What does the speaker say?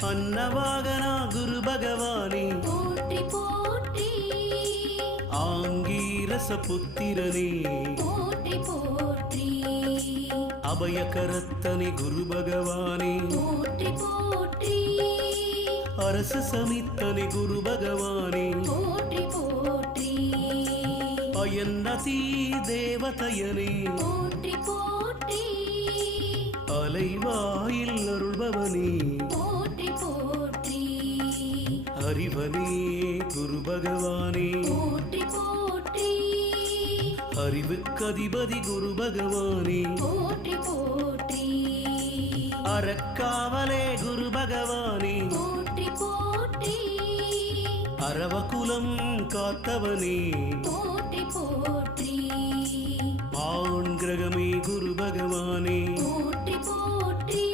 அன்னவாகனா குரு பகவானே போற்றி போற்றி ஆங்கீரச புத்திரனே போற்றி போற்றி அபயகரத்தனே குரு பகவானே போற்றி போற்றி அரச சமித்தனே குரு பகவானே போற்றி போற்றி அயன்னதி தேவதையனே போற்றி போற்றி அலைவாயில் அருள்பவனே போற்றி போற்றி அறிவனே குரு பகவானே போற்றி போற்றி அறிவுக்கு அதிபதி குரு பகவானே போற்றி போற்றி அறக்காவலே குரு பகவானே போற்றி போற்றி அரவகுலம் காத்தவனே போற்றி போற்றி ஆண் கிரகமே குரு பகவானே போற்றி போற்றி